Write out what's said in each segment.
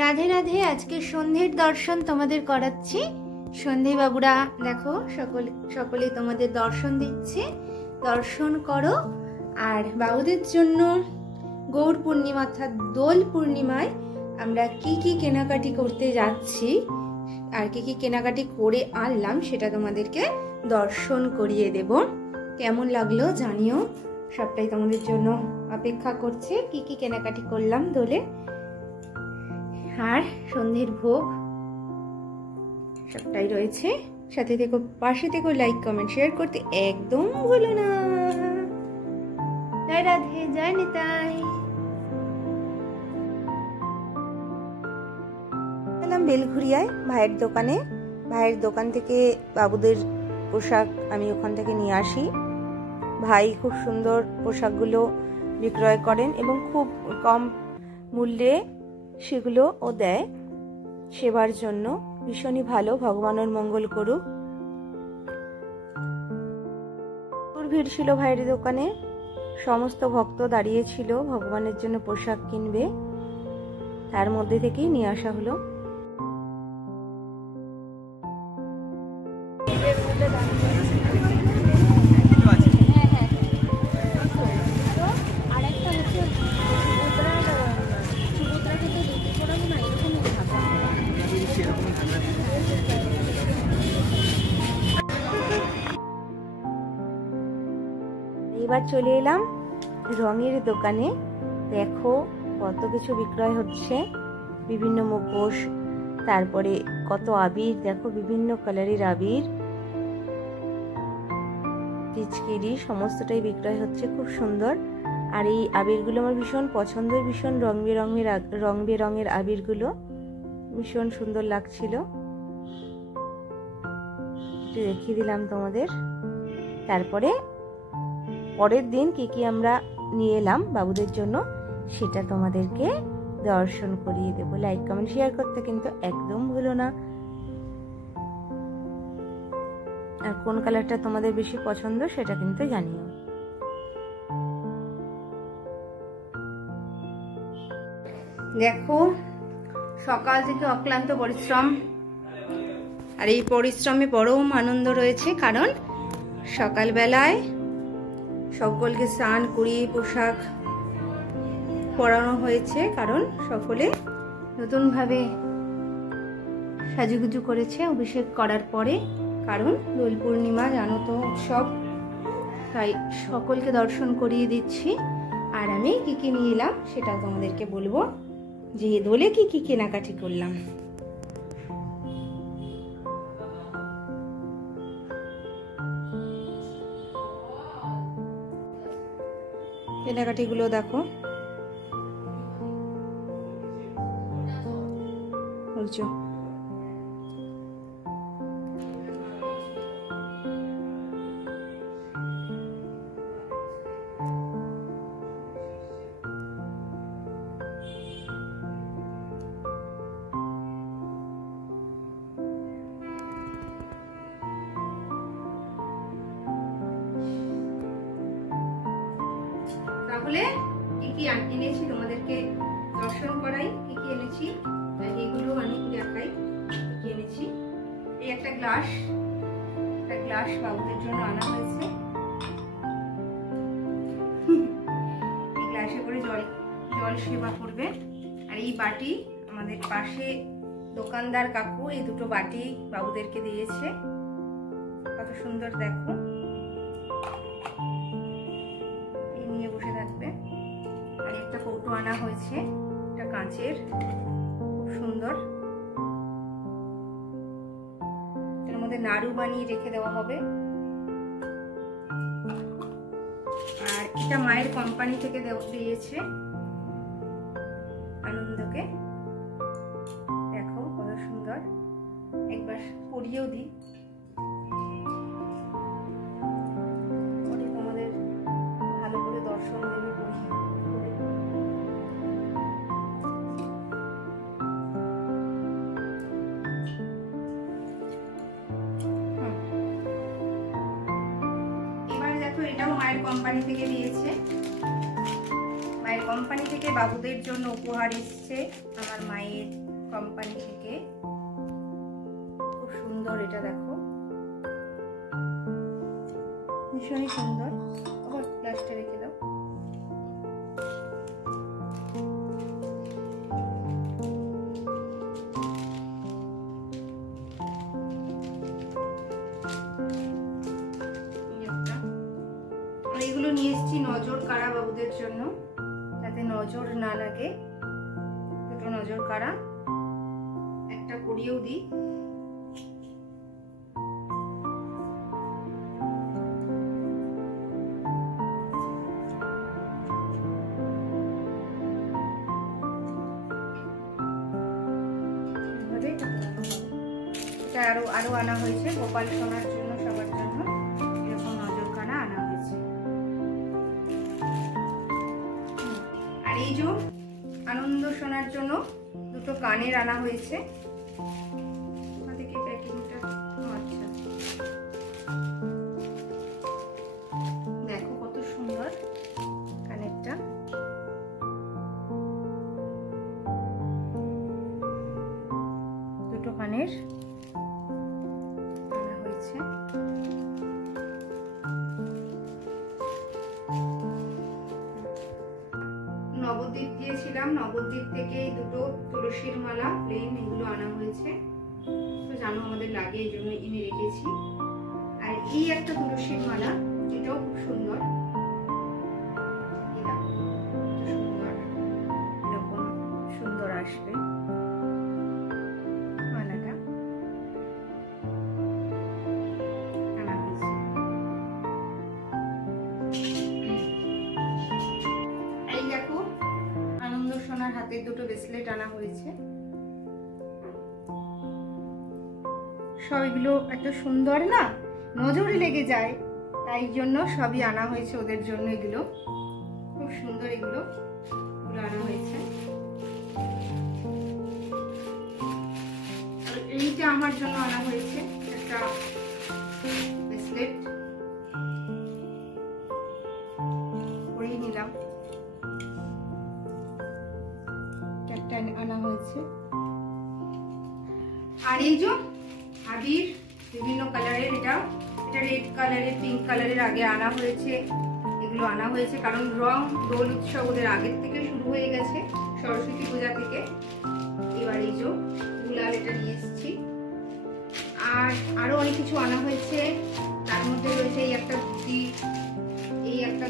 রাধে রাধে। আজকে সন্ধ্যের দর্শন তোমাদের করাচ্ছি। সন্ধে বাবুরা দেখো সকলে তোমাদের দর্শন দিচ্ছে, দর্শন করো। আর বাবুদের জন্য গৌর পূর্ণিমা অর্থাৎ দোল পূর্ণিমায় আমরা কি কি কেনাকাটি করতে যাচ্ছি আর কি কি কেনাকাটি করে আনলাম সেটা তোমাদেরকে দর্শন করিয়ে দেব। কেমন লাগলো জানিও, সবটাই তোমাদের জন্য অপেক্ষা করছে। কি কি কেনাকাটি করলাম দোলে আর সন্ধ্যের ভোগ সবটাই রয়েছে। সাথে থেকো, পাশে থেকো, লাইক কমেন্ট শেয়ার করতে একদম ভুলো না। জয় রাধে, জয় নিতাই। এলাম বেলঘুরিয়ায় ভাইয়ের দোকানে। ভাইয়ের দোকান থেকে বাবুদের পোশাক আমি ওখান থেকে নিয়ে আসি। ভাই খুব সুন্দর পোশাকগুলো বিক্রয় করেন এবং খুব কম মূল্যে সেগুলো ও দেয় সেবার জন্য। ভীষণই ভালো, ভগবানের মঙ্গল করুক। ভিড় ছিল ভাইয়ের দোকানে, সমস্ত ভক্ত দাঁড়িয়ে ছিল ভগবানের জন্য পোশাক কিনবে, তার মধ্যে থেকেই নিয়ে আসা হলো। এবার চলে এলাম রঙের দোকানে। দেখো কত কিছু বিক্রয় হচ্ছে, বিভিন্ন মুখোশ, তারপরে কত আবির, দেখো বিভিন্ন কালারের আবির, পিচকিরি সমস্তটাই বিক্রয় হচ্ছে, খুব সুন্দর। আর এই আবিরগুলো আমার ভীষণ পছন্দের, ভীষণ রং বেরঙের আবিরগুলো ভীষণ সুন্দর লাগছিল, দেখিয়ে দিলাম তোমাদের। তারপরে পরের দিন কি কি আমরা নিয়ে এলাম বাবুদের জন্য সেটা তোমাদেরকে দর্শন করিয়ে দেবো। লাইক কমেন্ট শেয়ার করতে কিন্তু একদম ভুলো না। আর কোন কালারটা তোমাদের বেশি পছন্দ সেটা কিন্তু জানিও। দেখো সকাল থেকে অক্লান্ত পরিশ্রম, আর এই পরিশ্রমে পরম আনন্দ রয়েছে, কারণ সকালবেলায় সকলকে স্নান করিয়ে পোশাক পরানো হয়েছে, কারণ সকলে নতুনভাবে সাজুগুজু করেছে অভিষেক করার পরে। কারণ দোল পূর্ণিমা জানো তো উৎসব, তাই সকলকে দর্শন করিয়ে দিচ্ছি। আর আমি কি কি নিয়ে এলাম সেটাও তোমাদেরকে বলবো, যে দোলে কি কি কেনাকাটি করলাম। কেনাকাটিগুলো দেখো, বলছো তাহলে কি কি এনেছি তোমাদেরকে দর্শন করাই। কি কি এনেছি এগুলো আমি দেখাই। কি এনেছি, এই একটা গ্লাস বাবুদের জন্য আনা হয়েছে। এই গ্লাসে করে জল সেবা করবে। আর এই বাটি আমাদের পাশে দোকানদার কাকু এই দুটো বাটি বাবুদেরকে দিয়েছে, কত সুন্দর দেখো, থাকবে। আর একটা কৌটো আনা হয়েছে, এটা কাঁচের, খুব সুন্দর। এর মধ্যে নাড়ু বানিয়ে রেখে দেওয়া হবে। আর এটা মায়ের কোম্পানি থেকে দিয়েছে আনন্দকে, দেখো কত সুন্দর। একবার পরিয়েও দিই, দর্শন দেবে। এবার দেখো এটাও মায়ের কোম্পানি থেকে দিয়েছে, মায়ের কোম্পানি থেকে বাবুদের জন্য উপহার এসছে আমার মায়ের কোম্পানি থেকে। খুব সুন্দর, এটা দেখো ভীষণই সুন্দর। আবার প্লাস্টার রেখে দাও। এইগুলো নিয়ে এসেছি নজর কাড়া বাবুদের জন্য, যাতে নজর না লাগে। দুটো নজর কাড়া, একটা করিয়েও দিই। এটা আরো আনা হয়েছে গোপাল সোনার জন্য, সবার জন্য এরকম নজর কাড়া আনা হয়েছে। আর এই যে আনন্দ সোনার জন্য দুটো কানের আনা হয়েছে। আচ্ছা, দেখো কত সুন্দর কানেরটা। দুটো কানের আনা হয়েছে। নবদ্বীপ দিয়েছিলাম, নবদ্বীপ থেকে দুটো তুলসীর মালা প্লেন এগুলো আনা হয়েছে। তো জানো আমাদের লাগে, এই জন্য এনে রেখেছি। আর এই একটা তুলসীর মালা, এটাও খুব সুন্দর। এরকম সুন্দর আসবে মালাটা, আনা হয়েছে। এই দেখো আনন্দ সোনার হাতের দুটো ব্রেসলেট আনা হয়েছে। সব এগুলো এত সুন্দর না, নজরে লেগে যায়, তাই জন্য সবই আনা হয়েছে ওদের জন্য। এগুলো খুব সুন্দর, এগুলো আনা হয়েছে। আর এইটা আমার জন্য আনা হয়েছে একটা ব্রেসলেট, পরিয়ে নিলাম। একটা আনা হয়েছে। আর এই যে আবির বিভিন্ন কালারের, এটা রেড কালারের, পিঙ্ক কালারের আগে আনা হয়েছে। এগুলো আনা হয়েছে কারণ রং দোল উৎসব ওদের আগের থেকে শুরু হয়ে গেছে, সরস্বতী পূজা থেকে। এবার এই যে গুলাল এটা নিয়ে এসেছি। আর আরো অনেক কিছু আনা হয়েছে, তার মধ্যে রয়েছে এই একটা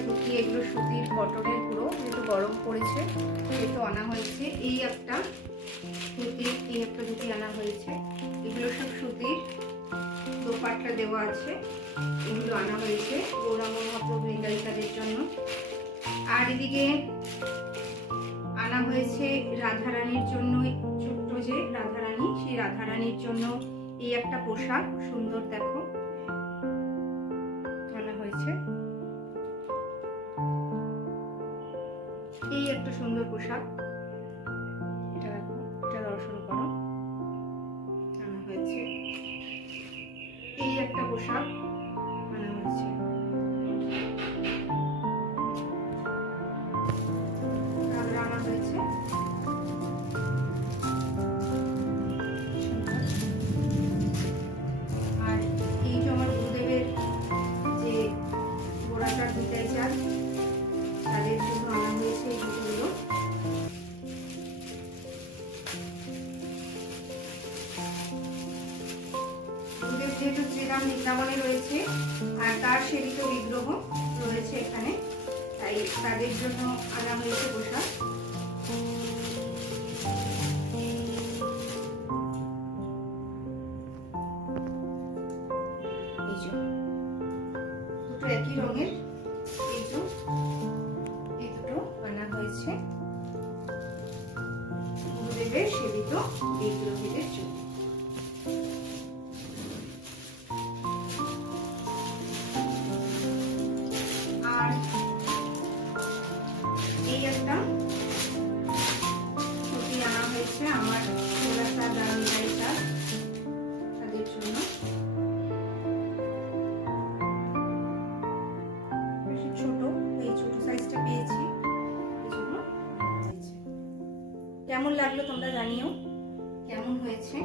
ধুতি, এগুলো সুতির কটনের পুরো, যেহেতু গরম পড়েছে সেহেতু আনা হয়েছে। এই একটা ধুতি আনা হয়েছে। এগুলো সব সুতির, দোপাট্টা দেওয়া আছে। এগুলো আনা হয়েছে গৌরাঙ্গ মহাপ্রভু নির্ধারিতাদের জন্য। আর এদিকে আনা হয়েছে রাধারানীর জন্য, ছোট্ট যে রাধারানী, সেই রাধারানীর জন্য এই একটা পোশাক, সুন্দর দেখো আনা হয়েছে। এই একটা সুন্দর পোশাক, এটা দেখো, এটা দর্শন করো, আনা হয়েছে। এই একটা পোশাক আনা হয়েছে। আনা হয়েছে আর এই যে আমার গুরুদেবের যে গোড়াটা দিতে চান, তাদের জন্য আনা হয়েছে এই জুতোগুলো। গুরুদেব যেহেতু শ্রীরাম বৃন্দাবনে রয়েছে আর তার সেবিত বিগ্রহ রয়েছে এখানে, তাই তাদের জন্য আনা হয়েছে পোশাক। দুটো একই রঙের, এই দুটো আনা হয়েছে গুরুদেবের সেবিত বিগ্রহীদের জন্য। আর এই একটা ধুতি আনা হয়েছে আমার তাদের জন্য। ছোট, এই ছোট সাইজটা পেয়েছি, এই জন্য কেমন লাগলো তোমরা জানিও কেমন হয়েছে।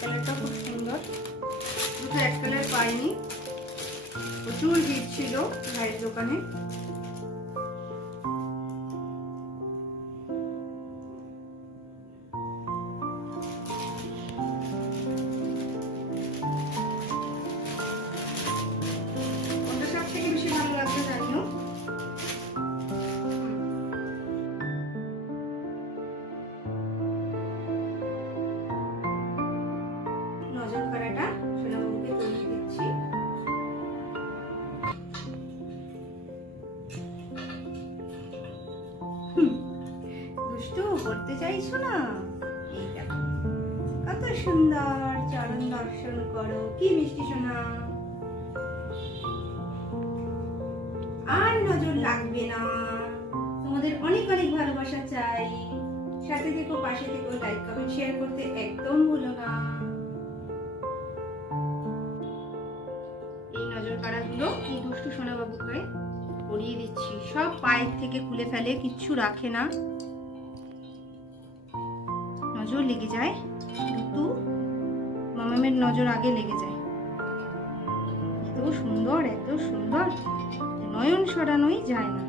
কালারটা খুব সুন্দর, দুটো এক কালার পাইনি, প্রচুর ভিড় ছিল ভাইয়ের দোকানে। কোনটা সব থেকে বেশি ভালো লাগবে জানিও। নজর করাটা সোনাবাবুকে তৈরি দিচ্ছি। দুষ্টু করতে চাইছো না? এই দেখো কত সুন্দর, চরণ দর্শন করো। কি মিষ্টি সোনা, আর নজর লাগবে না। তোমাদের অনেক অনেক ভালোবাসা চাই। সাথে থেকো, পাশে থেকো, লাইক কমেন্ট শেয়ার করতে একদম ভুলো না। এই নজর কাড়াগুলো এই দুষ্টু সোনাবাবুকে পরিয়ে দিচ্ছি। সব পায়ের থেকে খুলে ফেলে, কিচ্ছু রাখে না, নজর লেগে যায়। কিন্তু মামামের নজর আগে লেগে যায়। এত সুন্দর, এত সুন্দর, নয়ন সরানোই যায় না।